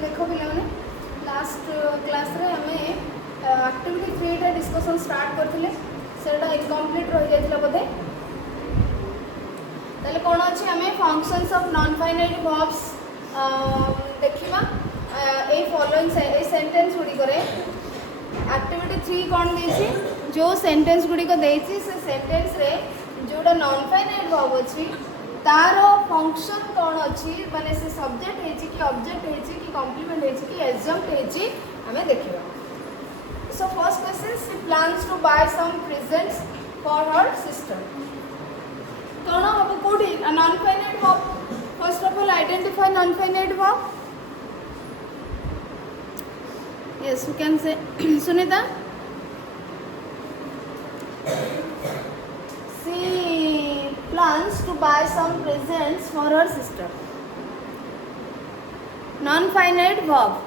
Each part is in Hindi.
देखो पे लास्ट क्लास रे हमें एक्टिविटी 3 टा डिस्कशन स्टार्ट करथिले सेटा इनकम्प्लीट रह जायतिला बोधे ताले कोन अछि हमें functions of non finite verbs देखिबा ए फॉलोइंग ए सेंटेंस गुडी करे एक्टिविटी 3 कोन देछि जो सेंटेंस गुडी को देछि से सेंटेंस रे जोडा नॉन फाइनाइट वर्ब अछि तारो फंक्शन कौन अच्छी माने से सब्जेक्ट है कि ऑब्जेक्ट है कि कॉम्प्लीमेंट है कि एडजंक्ट है हमें देखिबा। So first question she plans to buy some presents for her sister कौन हम कोडी non finite verb first of all identify non finite verb yes you can say Sunita plans to buy some presents for her sister. Non-finite verb.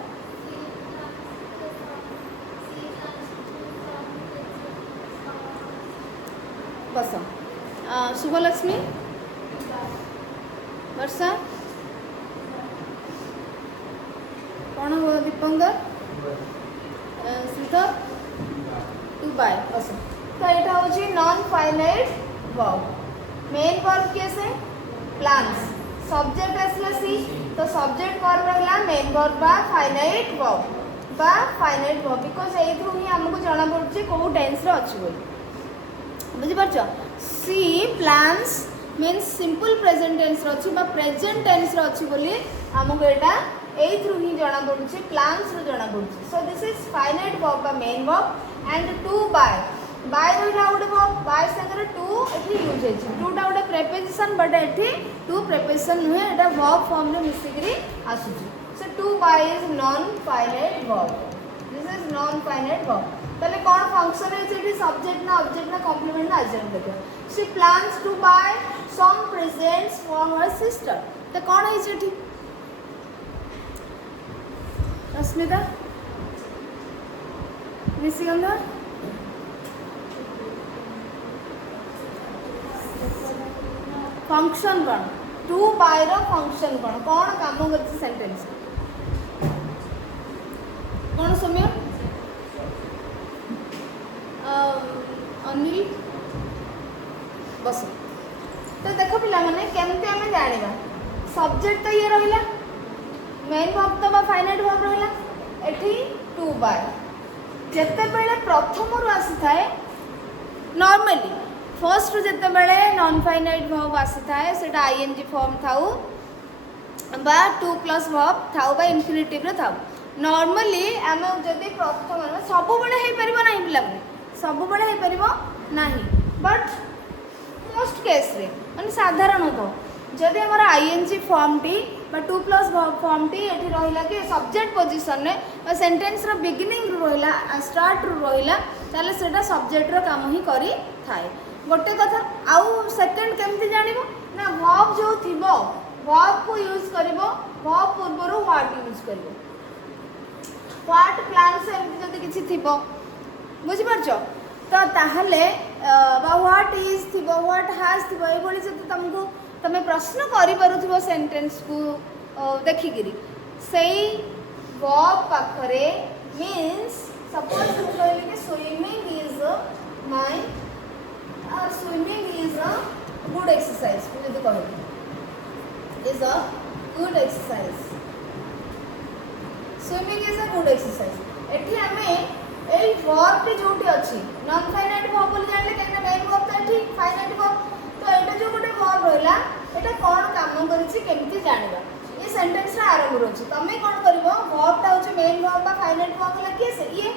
बस शुभलक्ष्मी वर्षा कौन हो दीपंकर श्रीधर टू बाय बस तो यहाँ हूँ non finite verb main verb कैसे प्लान्स सब्जेक्ट आसला सी तो सब्जेक्ट वर्ब रहला मेन वर्ब बा फाइनाइट वर्ब बिकॉज एथरू ही हमको जाना पड़ुची को टेंस रे अछि बोली बुझि परछ सी प्लान्स मींस सिंपल प्रेजेंट टेंस रे अछि बा प्रेजेंट टेंस रे अछि बोली हमको एटा एथरू ही जाना पड़ुची प्लान्स रे जाना पड़ुची so this is finite verb बा मेन वर्ब एंड टू बाय बाय रहा गोटे वर्ब बाय संगे टू एठी यूज है टूटा गोटे प्रेपोजिशन बट एठी टू प्रेपोजिशन नुहे एटा वर्ब फॉर्म रे मिसिकरी आसुची सो टू बाय is non finite verb this is non finite verb तले कोन फंक्शन है एठी सब्जेक्ट ना कॉम्प्लीमेंट ना एडजंक्ट देखो she plans to buy some presents for her sister तो कोन है एठी अस्मिता निशिगंधा फंक्शन कौन टू बाय रो फंक्शन कौन काम करछि सेंटेंस कौन सौम्य अनिल बस तो देखो पिला माने केमते हमें जानिबा सब्जेक्ट तो ये रहिला मेन वर्ब तो बा फाइनाइट वर्ब रहिला एठी टू बाय जते बेले प्रथम रु आसी थाए नॉर्मली फर्स्ट जिते बड़े नॉन फाइनाइट वर्ब आसी थाए सेटा आईएनजी फॉर्म थाउ बा टू प्लस वर्ब थाउ बा इन्फिनिटिव रे थाउ नॉर्मली हम जदी प्रथम सब बड़े हे परबो नाही पिला सब बड़े हे परबो नाही बट मोस्ट केस रे माने साधारण हो जदी हमर आईएनजी फॉर्म टी बा to plus verb form T एठी रहिला कि सब्जेक्ट पोजीशन रे बा सेंटेंस रो बिगिनिंग रो रहिला स्टार्ट रो रहिला ताले सेटा सब्जेक्ट रो काम ही करी थाए गोटे कथा आउ सेकंड केमती जानिबो ना वर्ब जो थिबो वर्ब को यूज करबो वर्ब पूर्वरो व्हाट यूज करबो व्हाट प्लान से एमती जदी किछि थिबो बुझि परछो तो ताहले बा व्हाट इज थिबो व्हाट हैज थिबो ए बोली जदी तुमको तमे प्रश्न करि परुथिबो सेंटेंस को देखिगिरी सेई वर्ब पाखरे मींस सपोज तुम कहले कि swimming is my swimming is a good exercise मुझे कहो is a good exercise swimming is a good exercise एठी हमें एई वर्ब टी जोटी अछि नॉन फाइनाइट वर्ब बोली जानले केना मेन वर्ब तो एठी फाइनाइट वर्ब तो एटा जो गोटे वर्ब रहला एटा कोन काम करिछि केमती जानिबा ये सेंटेंस रा आरंभ होछि तमे कोन करबो वर्ब ता होछि मेन वर्ब बा फाइनाइट वर्ब ला के से ये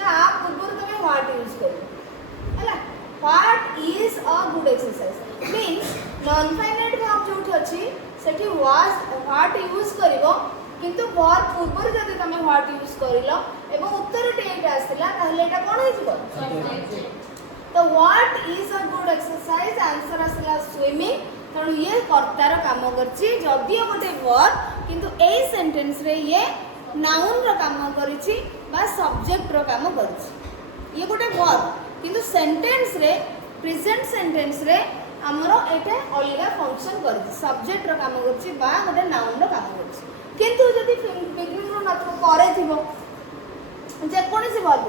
तो आप पूर्व तमे व्हाट यूज करबो हला What is a good exercise? Means non-finite verb जोठी अछि सेठी what use करिवो किंतु verb पूर्व जदि तमे what use करिलो एवं उत्तर टेट आसिला ताहले एटा कोन हे जिवो तो what is a good exercise answer आसिला swimming तणु ये कर्तार काम करछि जदि गोटे verb किंतु ए सेंटेंस रे ये नाउन रो काम करछि बा सब्जेक्ट रो काम करछि ये गोटे verb किंतु सेंटेंस रे प्रेजेंट सेंटेंस रे हमरो एटा अलगा फंक्शन करछि सब्जेक्ट रो काम करछि बा गोटे नाउन रो काम करछि किंतु जदि बिगिनिंग रो थिबो जेकोसी वर्ब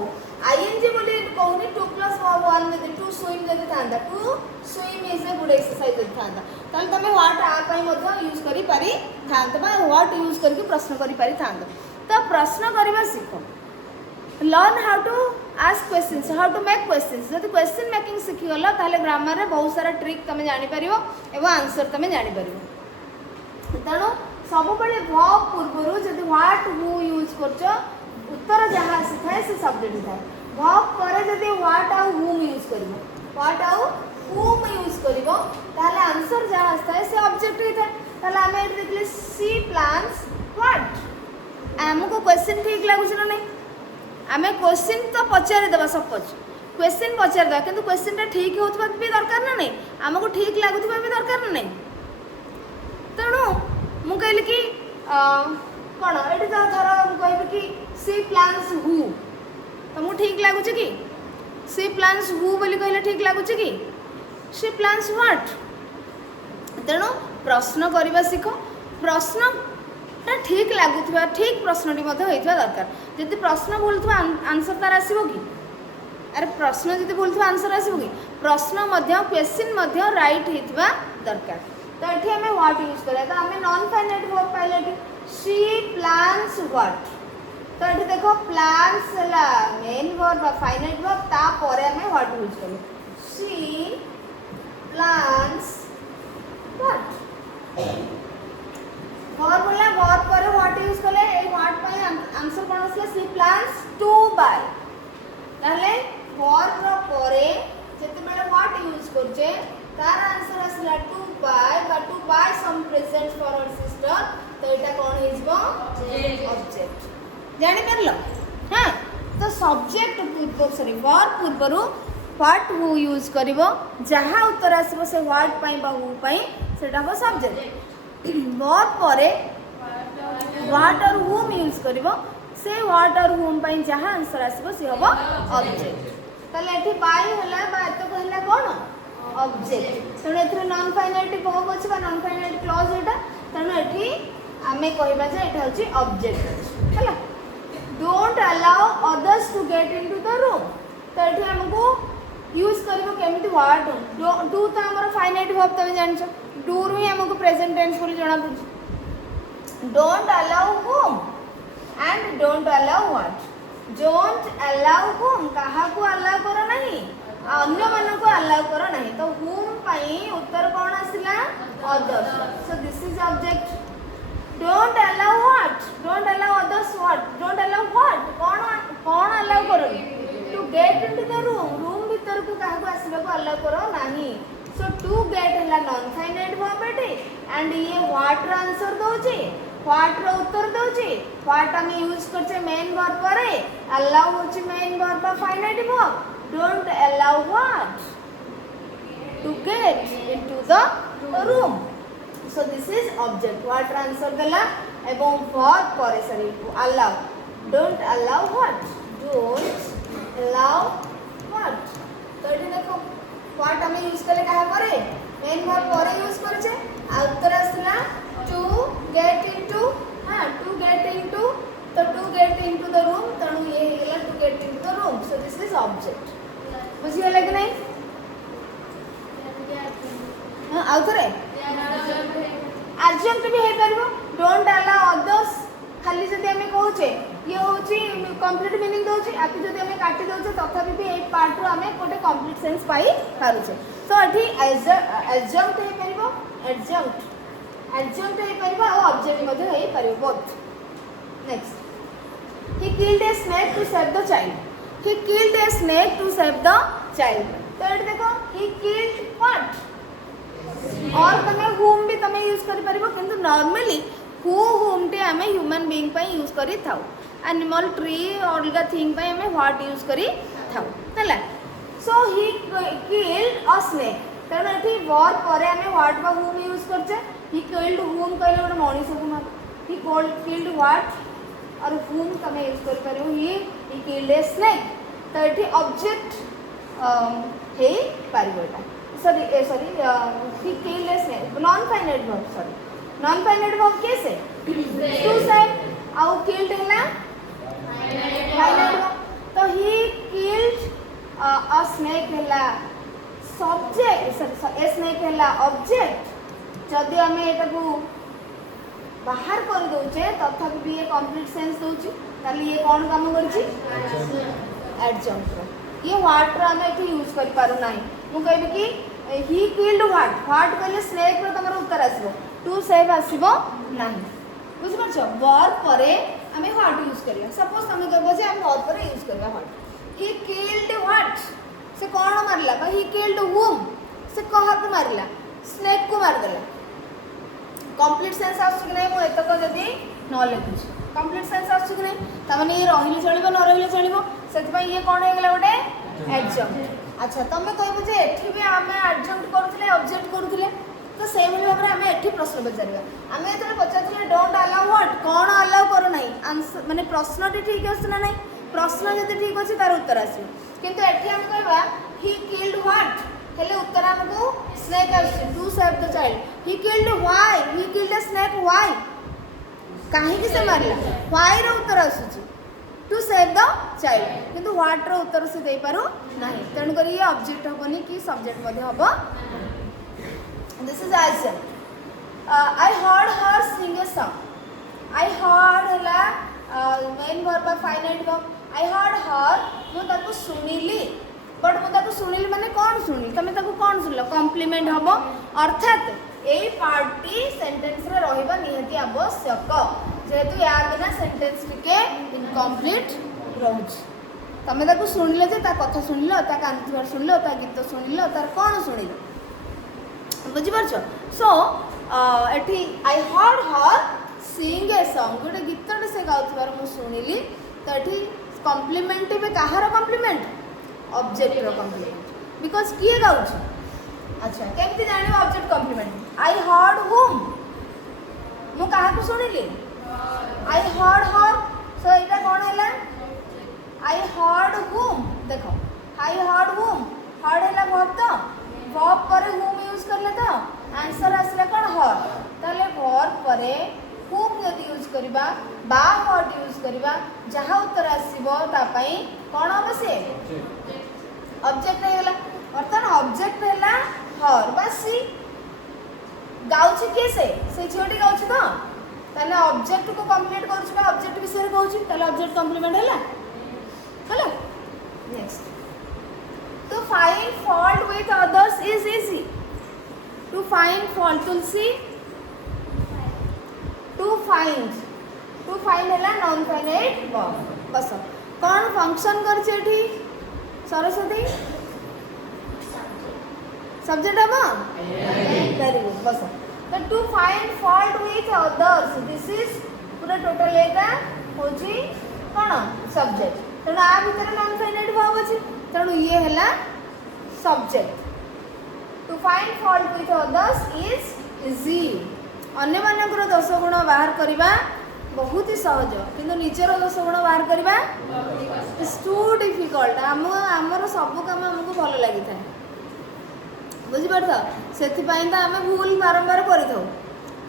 आईएनजी बोली कहूनी 2+1 जदि टू स्विम जदि था to swim is a good exercise जदि था ताल तमे व्हाट आ पई मध्य यूज करी पारी थांत बा व्हाट यूज करके प्रश्न करी पारी थांत तो प्रश्न करबा सीखो learn how to ask questions how to make questions जदि क्वेश्चन मेकिंग सीखी गला ताले ग्रामर रे बहुत सारा ट्रिक तमे जानि परिबो एवं आंसर तमे जानि परिबो तणो सब बळे वर्ब पूर्वरु जदि व्हाट हु यूज करछो उत्तर जहाँ आसी थाए से सब्जेक्ट थाए वर्ब पर जदि व्हाट आउ हुम यूज करिवो व्हाट आउ हुम यूज करिवो ताले आंसर जहाँ आस्ताए से ऑब्जेक्ट ही थाए ताले आमे एट देखले सी प्लान्स व्हाट हमको क्वेश्चन ठीक लागुछ ना नहीं आमे क्वेश्चन तो पचारि देबा सपोज क्वेश्चन पचारि देबा किंतु क्वेश्चन टा ठीक होतबा भी दरकार ना नहीं हमको ठीक लागुथबा भी दरकार ना नहीं तणु मु कहली कि कौन ये धर कह कि सी प्लान्स हु तो मुझे ठीक लगुच कि सी प्लान्स हु बोली कहले ठीक लगुच कि सी प्लान्स व्हाट तेणु प्रश्न करने शिख प्रश्न ठीक लगुवा ठीक प्रश्नटी दरकार जब प्रश्न भूल थो आंसर तार आसो कि अरे प्रश्न जब भूल थो आंसर आसो कि प्रश्न क्वेश्चन राइट होता दरकार तो ये आम व्हाट यूज करें तो आम नॉन फाइनाइट वर्ब पाइले शी प्लान्स व्हाट तो ये देखो प्लान्स है मेन वर्ब फाइनाइट वर्ब तापर आम व्हाट यूज करें शी प्लान्स व्हाट वर्ब है वर्ब पर व्हाट यूज कले ए व्हाट पाई आंसर कोन आसला शी प्लान्स टू बाय ताले वर्ब रो परे जति बेले व्हाट यूज करछे तार आंसर आसला to buy some present forward sister तो एटा कोन हिजबो ऑब्जेक्ट जानि परलो हां तो सब्जेक्ट पूर्व सॉरी वर्ब पूर्वरु व्हाट हु यूज करिवो जहां उत्तर आसीबो से व्हाट पई बा हु पई सेटा हो सब्जेक्ट वर्ब परे व्हाट और हुम यूज करिवो से व्हाट और हुम पई जहां आंसर आसीबो से होबो ऑब्जेक्ट तले एठी बाय होला बा एतो कहला कोन ऑब्जेक्ट तेणु ए नॉन फाइनाइट वर्ब अच्छे नॉन फाइनाइट क्लॉज एटा तेणु एठी आमे कहबा जे एटा होची ऑब्जेक्ट हैला don't allow others to get into the room तो एठी हमको यूज करबो केमिति व्हाट डू तो हमर फाइनाइट वर्ब तमे जानछो डू रु ही हमको प्रेजेंट टेंस करी जणा पड़छ don't allow whom and don't allow what don't allow whom काहा को अलाउ करो नहीं अन्य मन को अलाउ करो नहीं तो होम पाई उत्तर कौन आसिला others so this is object don't allow what don't allow others what don't allow what कौन अलाउ करो to get into the room भीतर को काहा को आसिबा को अलाउ करो नहीं सो टू गेट हला नॉन फाइनाइट वर्ब एटे एंड ये व्हाट रो आंसर दोची व्हाट रो उत्तर दोची व्हाट हम यूज करछे मेन वर्ब परे अलाउ होची main verb finite verb don't allow what to get into the room so this is object what answer dela ebong verb pore sorry allow don't allow what don't allow what तो ये देखो what हमें यूज करले कहा परे मेन वर्ब परे यूज करछे आ उत्तर आसला to get into हां to get into तो to get into the room तणु ये हेला to get into the room so this is object बुझिगला कि नहीं हां आउथरे एडजंक्ट भी हे परबो डोंट अलाउ अदर्स खाली जदि हमें कहूचे ये होची कंप्लीट मीनिंग दोची आकि जदि हमें काटी दोचे तथापि भी ए पार्ट रो हमें कोटे कंप्लीट सेंस पाई पारुचे तो अठी एडजंक्ट हे परबो एडजंक्ट हे परबो और ऑब्जेक्ट मध्ये हे परबो both next he killed a snake to save the child he killed a snake to save the child तो ये देखो he killed what और तमे whom भी तमे यूज करि परिबो किंतु नॉर्मली who whom टे हमें ह्यूमन बीइंग पई यूज करि थाउ एनिमल ट्री अलगा थिंग पई हमें व्हाट यूज करि थाउ हला सो he killed a snake तने एठी वर्ब परे हमें व्हाट बा whom यूज करछे he killed whom कहले गोटे मनीष को मार he killed what और whom तमे यूज कर परिबो he killed a snake तो ये ऑब्जेक्ट हे पारिबोटा sorry he killed a snake non finite verb sorry non finite verb कैसे टू सेव आउ killed हैला फाइनाइट तो ही किल्ड अ स्नेक हैला सब्जेक्ट सॉरी ए स्नेक हैला ऑब्जेक्ट जदि आमे एटा को बाहर कर दउचे तथापि भी ये कंप्लीट सेंस दउची ताली ये कोन काम करची एडजंक्ट ये व्हाट रा हमें एठी यूज कर पारु नाही मु कहबी कि ही किल्ड व्हाट व्हाट कहले स्नेक रो तमरो उत्तर आसीबो टू सेव आसीबो नाही बुझ परछो वर्ब परे हमें व्हाट यूज करिया सपोज हमें कहबो जे हम वर्ब परे यूज करबा व्हाट ही किल्ड व्हाट से कोन मारला बा ही किल्ड हुम से कहा को मारला स्नेक को मार देला कंप्लीट सेंस आसु कि नहीं मु एतक जदी न लिखुछ कंप्लीट सेंस आसु कि नहीं त माने ये रहिले चलिबो न रहिले चलिबो सेति पई ये कोन हे गेला गोटे एडजंक्ट अच्छा तमे कहबो जे एठी भी हमें एडजंक्ट करूथिले ऑब्जेक्ट करूथिले तो सेम भाबरे हमें एठी प्रश्न पचारिबा हमें एतरे पचारथिले डोंट अलाउ व्हाट कोन अलाउ करू नाही आंसर माने प्रश्नटी ठीक अछि ना नहीं प्रश्न जदी ठीक अछि तार उत्तर आसी किंतु एठी हम कहबा ही किल्ड व्हाट हेले उत्तर हमको स्नेक आसी to save the child he killed why he killed a snake why काहे कि से मारला व्हाई रो उत्तर आसुची टू सेव द चाइल्ड किंतु व्हाट रो उत्तर से दे पारो नाही तण करी ये ऑब्जेक्ट होबनी कि सब्जेक्ट मध्ये होबो this is answer I heard her sing a song I heard हला मेन वर्ब बाय finite verb I heard her मु ताको सुनिली बट मु ताको सुनिली माने कोन सुनिली तमे ताको कोन सुनलो कॉम्प्लीमेंट हबो अर्थात एई पार्टी सेंटेंस रे रहिबा निहाती आवश्यक जेहेतु या बिना सेंटेंस टिके इनकम्प्लीट रहउछ तमे ताको सुनिले जे ता कथा सुनिलो ता कांतिवार सुनिलो ता गीत सुनिलो तार कोन सुनिलो बुझि परछो सो एठी आई heard her Singh a song गोटे गीतटे से गाउथबार मु सुनिली तो एठी कॉम्प्लीमेंट बे कहार कॉम्प्लीमेंट ऑब्जेक्ट रो कॉम्प्लीमेंट बिकॉज़ किए गाउछ अच्छा केमती जानिबो ऑब्जेक्ट कॉम्प्लीमेंट आई हर्ड हुम मु कहा को सुनिली आई हर्ड हर सो एटा कोन हैला आई हर्ड हुम देखो आई हर्ड हुम हर्ड हैला वर्ब तो वर्ब पर हुम यूज करले तो आंसर आसला कोन हर ताले वर्ब परे हुम यदि यूज करबा बा व्हाट यूज करबा जहा उत्तर आसीबो ता पई कोन होबसे ऑब्जेक्ट हैला अर्थात ऑब्जेक्ट हैला हर बासी गाउछ के से छोटी गाउछ तो ताले ऑब्जेक्ट को कंप्लीट करू छ ऑब्जेक्ट विषय कहू छ ताले ऑब्जेक्ट कंप्लीमेंट हैला hello next to find fault with others is easy to find fault Tulsi to find हैला नॉन फाइनाइट वर्ब बस कौन फंक्शन कर छेठी सरस्वती सब्जेक्ट है मां वेरी गुड बस तो to find fault with others this is पूरा टोटल एटा होची कोन सब्जेक्ट तेणु आ भितर नॉन फाइनाइट वर्ब अछि तेणु ये हैला subject to find fault with others is easy अन्य मानकर दोष गुण बाहर करबा बहुत ही सहज किंतु निजर दोष गुण बाहर करबा इट्स टू डिफिकल्ट हमर सब काम हमको भल लागि था बुझी पड़ता से आम भूल बारंबार कर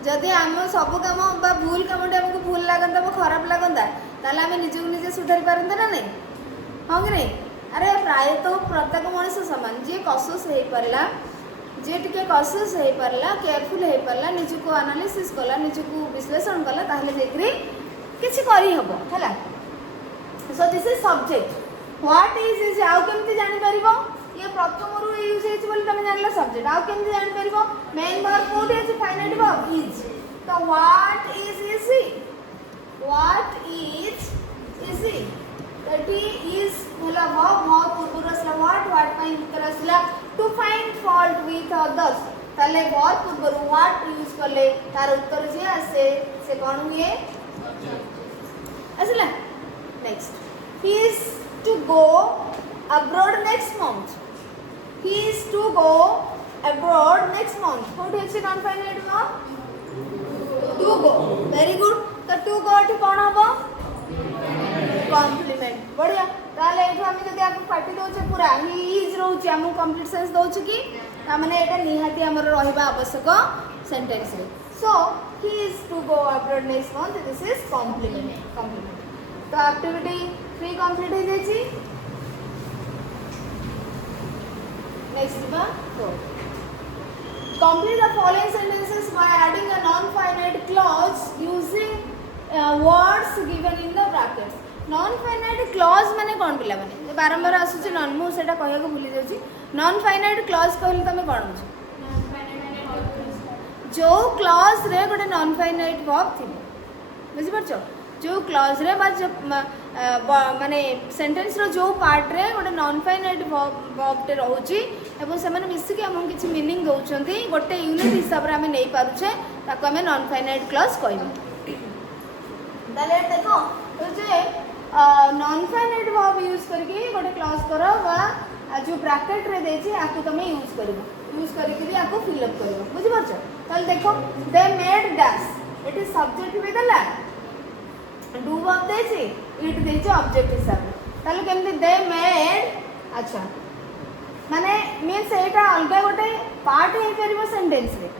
जदि आम सब कम बा भूल कमटे आमको भूल लगता खराब लगता ताले आम निजक निजे सुधारी पारते ना नहीं हाँ कि नहीं अरे प्रायतः प्रत्येक मनुष्य सामान जी कसस हो पारा जी टे कसस हो पारा केयरफुल हो पारा निजक एनालिसिस कला निजक विश्लेषण कला ताहले किसी करहब है सो this is subject what is आउ केमती जानि परिबो ये प्रथम रु यूज हेछि बोली तमे जानला सब्जेक्ट आउ केमती जानि परिबो मेन वर्ब कोठी अछि फाइनाइट वर्ब इज तो what is easy that is होला वर्ब पूर्व असला व्हाट पाई उत्तर असला to find fault with others ताले वर्ब पूर्व व्हाट यूज करले तार उत्तर जे आसे से कोन हुए असला next he is to go abroad next month he is to go abroad next month कोठी अछि non finite verb to go very good तो to go एठी कोन हबो कॉम्प्लीमेंट बढ़िया ताले एठो हम जदी आपको पार्टी दोचे पूरा ही इज रहउची हम कंप्लीट सेंस दोछु की ता माने एटा निहाती हमर रहिबा आवश्यक सेंटेंस रे सो he is to go abroad next month this is complement तो एक्टिविटी 3 कंप्लीट हो जाइए। नेक्स्ट बा 4 complete the following sentences by adding a non-finite clause using words given in the brackets। non-finite clause माने कौन पिला माने बारंबार आसुची नॉन मु सेटा कहया को भूली जाउची। non-finite clause कहले तमे कोन बुझ जो क्लॉज रे गोटे non-finite verb थिबो बुझि परछो जो क्लॉज रे बा जो माने सेंटेंस रो जो पार्ट रे गोटे non-finite verb टे रहउची एवं से मिसिक आम किसी मीनिंग दौरान गोटे यूनिट हिसाब से आम नहीं पारे ताको आम non-finite clause कहबा। ताले देखो जे non-finite verb यूज करके गोटे क्लॉज करो बा जो ब्रैकेट रे देछि आकु तमे यूज करके भी आकु फिल अप करिवो बुझि परछ। ताले देखो they made dash it is subject भी देला डू वर्ब देछि इट देछि ऑब्जेक्ट हिसाब ताले केमति दे मेड अच्छा माने मीन्स एटा अलग गोटे पार्ट हो पार सेंटेंस रे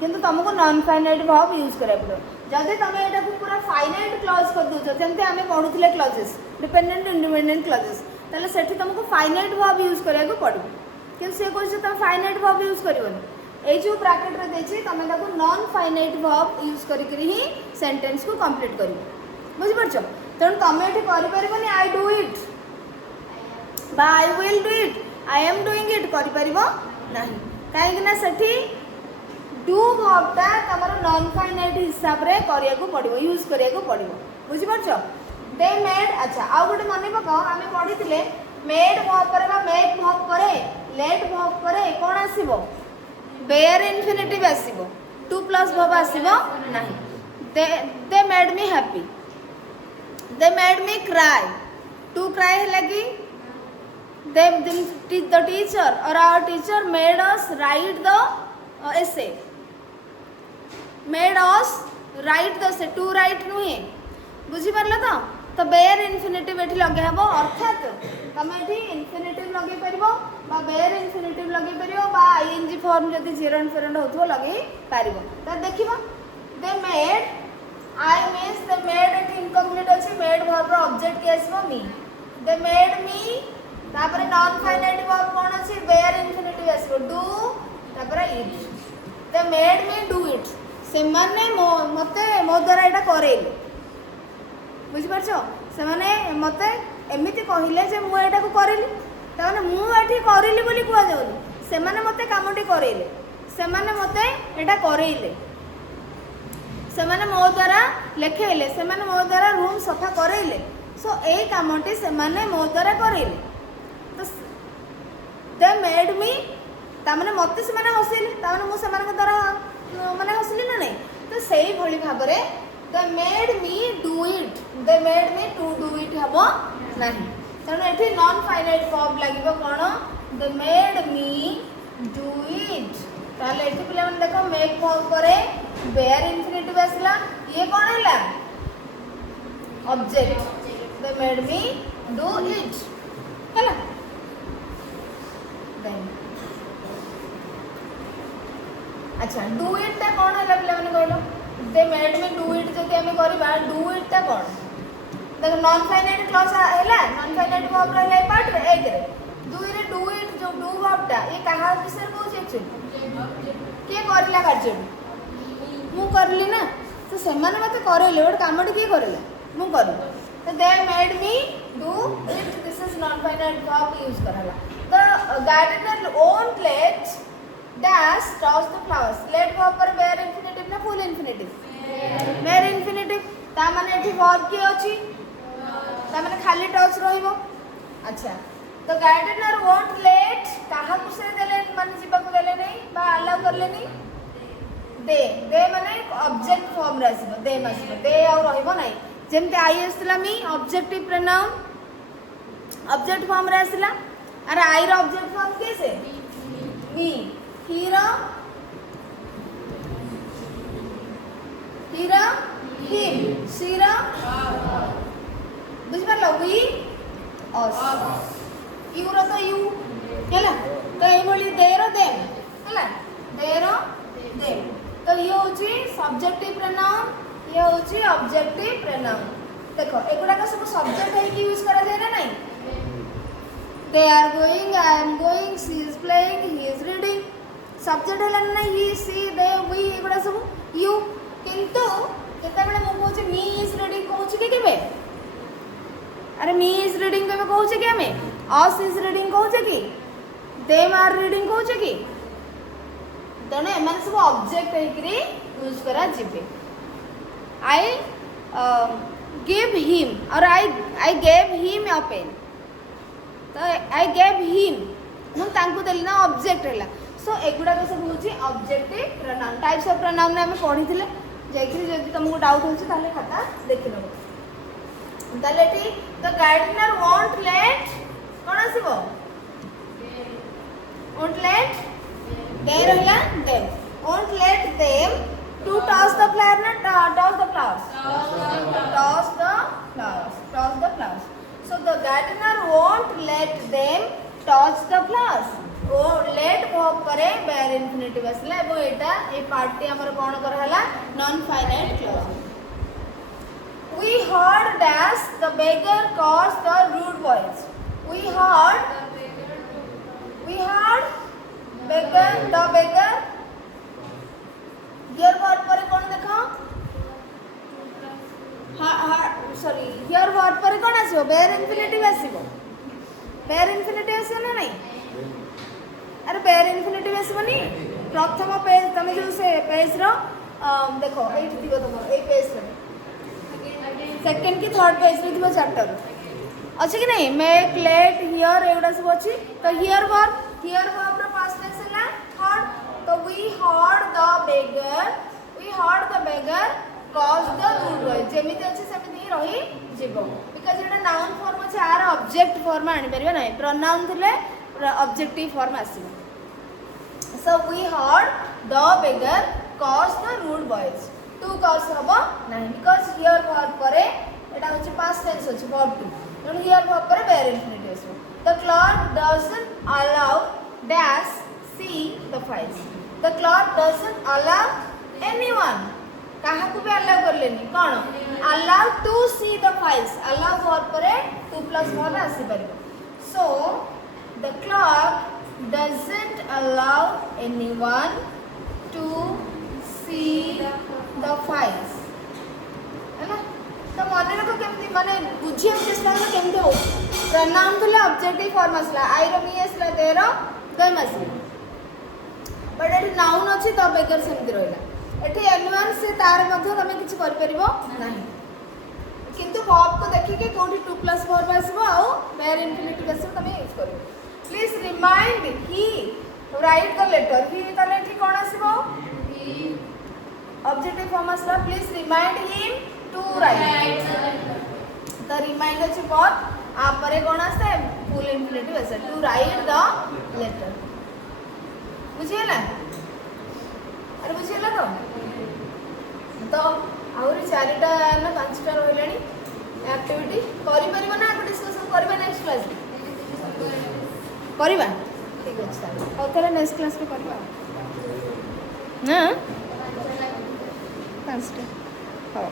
किंतु तुमको non-finite verb यूज करा पड़ो। जदि तुम एटा को पूरा फाइनाइट क्लॉज कर दोछ जेंते आमे पढुथिले क्लॉजेस डिपेंडेंट इंडिपेंडेंट क्लॉजेस ताले सेठी तुमको फाइनाइट verb यूज करिया को पड़ो किंतु से कोइ से तुम फाइनाइट verb यूज करिवनी ए जो ब्रैकेट रे देछि तुम ताको non-finite verb यूज करी ही सेंटेंस को कंप्लीट करिवो बुझि परछ। तण तुम एठी करि परिबनी आई डू इट बा I will do it I am doing it करिपरिबो नाही काहेकि ना सेठी डू वर्बटा तमरो non-finite हिसाब रे करिया को पड़िबो यूज करिया को पड़िबो बुझि परछो। दे मेड अच्छा आ गोटे मने पकाओ आमे पढिथिले मेड वर्ब करे बा मेक वर्ब करे लेट वर्ब करे कोन आसीबो बेयर इन्फिनिटिव आसीबो 2 प्लस वर्ब आसीबो नाही। They made me happy they made me cry to cry लगी the teacher or our teacher made us write the essay made us write the essay to write नुहे बुझी परला तो बेयर इन्फिनिटिव एठी लगे हबो अर्थात तमे एठी इन्फिनिटिव लगे परिबो बा बेयर इन्फिनिटिव लगे परिबो बा आईएनजी फॉर्म जदी जेरन फेरन होथो लगे पारिबो त देखिबो they made I means they made एठी इनकम्प्लीट अछि मेड वर्ब रो ऑब्जेक्ट के आसीबो मी दे मेड मी तापर non-finite verb कोन अछि बेयर इन्फिनिटिव आसीबो डू तापर it they made me do it से माने मते मो द्वारा एटा करेले बुझि परछो से माने मते एमिति कहिले जे मु एटा को करेली ताने मु एठी करेली बोली कुआ जाउनी से माने मते कामटी करेले से माने मते एटा करेले से माने मो द्वारा लेखेले से माने मो द्वारा रूम सफा करेले सो ए कामटी से माने मो द्वारा करेले तो दे मेड मी तामने मते से माने हसिले तामने मु से माने द्वारा माने हसिले ना नहीं तो सही भली भाबरे they made me do it they made me to do it हबो नहीं तने एठी non-finite verb लागिबो कोन they made me do it ताले एठी पिला मन देखो मेक verb करे बेयर इन्फिनिटिव आसला ये कोन हैला object they made me do it हैला अच्छा डू इट ता कोन हैला पिला मन कहलो दे मेड मी डू इट जति हमें करबा डू इट ता कोन देखो non-finite clause हैला non-finite verb रहला पार्ट रे एक रे दुई रे डू इट जो डू वर्ब ता ये कहा विषय को एक्चुअली के करला कार्य मु करली ना तो सेमाने मते करेले ओड कामटी के करला मु कर तो दे made me do it this is non-finite verb use करला the gardener won't let dash toss the flowers let verb पर bare infinitive ना full infinitive bare infinitive ता माने एठी verb के अछि ता माने खाली टच रहिबो अच्छा तो gardener won't let काहा कुसे देले माने जीवा को देले नहीं बा अलाउ करले नहीं दे माने ऑब्जेक्ट फॉर्म रे आसीबो दे मासीबो दे और रहिबो नहीं जेमते आई आसला मी ऑब्जेक्टिव प्रोनाउन ऑब्जेक्ट फॉर्म रे आसला अरे आई रो ऑब्जेक्ट फॉर्म कैसे मी हीरा हिम सीरा बुझ परलो वी अस यू रो तो यू हैला तो ए बोली दे रो देम हैला दे रो देम तो ये होची सब्जेक्टिव प्रोनाउन ये होची ऑब्जेक्टिव प्रोनाउन देखो एगुड़ाक सब सब्जेक्ट है यूज करा जाए ना नहीं they are going I am going she is playing he is reading subject है ना ही सी दे वी एगुड़ा सब यू किंतु केतेबेले मु कहूची मी इज रीडिंग कहूची के केबे अरे मी इज रीडिंग केबे कहूची के हमें अस इज रीडिंग कहूचे कि देम आर रीडिंग कहूचे कि तेणु एम सब ऑब्जेक्ट यूज करा जिबे आई गिव हिम और I gave him a pen तो आई गेव हिम मुझे देली ना ऑब्जेक्ट है सो एगुड़ाक सब हूँ objective pronoun types of pronoun में पढ़ी जाकि तुमको डाउट हो खाता देखी नब ताले द गार्डनर वॉन्ट लेट कौन आसो वॉन्ट लेट दे रहा them won't let them to toss the flower ना toss the flowers toss the flowers so the gardener won't let them toss the flowers ओ लेट वर्ब करे बेयर इन्फिनिटिव आसला एबो एटा ए पार्टी हमर कोन करहला non finite clause we heard dash the beggar caused the rude boys we heard beggar the beggar here word पर कौन देखो सॉरी here word पर कौन आसीबो बेयर इन्फिनिटिव आसीबो ना नहीं अरे बेयर इन्फिनिटिव आसीबोनी प्रथम पेज तमे जो से पेज रो देखो एठी दिबो तुम ए पेज रे सेकंड की थर्ड पेज रे दिबो चैप्टर अच्छे कि नहीं मेक लेट हियर एगुड़ा सब अच्छी तो हियर वर्ब रो पास्ट टेंस है हर्ड तो we heard the beggar curse the rude boy जेमिति अच्छे सेमिति ही रही जीवो बिकॉज़ एटा नाउन फॉर्म अछि आर ऑब्जेक्ट फॉर्म आनि परिबो नै प्रोनाउन थिले ऑब्जेक्टिव फॉर्म आसीबो so we heard the beggar curse the rude boys to curse हबो नै बिकॉज़ हियर वर्ब परे एटा होछि पास्ट टेंस होछि वर्ब टू तेणु हियर वर्ब परे बेयर इन्फिनिटिव आसीबो the clock doesn't allow dash see the files the clock doesn't allow anyone काहा को भी अलाउ करलेनी कोन allow to see the files allow verb परे टू प्लस वर्ब आसी परिबो so the clock doesn't allow anyone to see the files है ना तो मन रखो केमती माने बुझिए चेष्टा करो केमती हो प्रोनाउन थले ऑब्जेक्टिव फॉर्म आसला आई रो मी आसला तेरो गम आसला बट एटी नाउन अछि तो बेगर सेमती रहला एटी एनिवन से तार मध्ये तमे किछ कर परिबो नाही किंतु वर्ब को देखि के कोठी 2 प्लस वर्ब आसीबो आ बेयर इन्फिनिटिव आसीबो तमे यूज करिबो please remind he write the letter he ताले एठी कोन आसीबो ऑब्जेक्टिव फॉर्म आसला please remind him to write the remind अछि वर्ब आ परे कोन आसे फुल इन्फिनिटिव आसे टू राइट द लेटर बुझियला अरे बुझियला तो आउरी चारिटा ना पांचटा रहलानी एक्टिविटी करि परिबो ना आगु डिस्कशन करबा नेक्स्ट क्लास करबा ठीक अछि और तले नेक्स्ट क्लास पे करबा ना पांचटा हां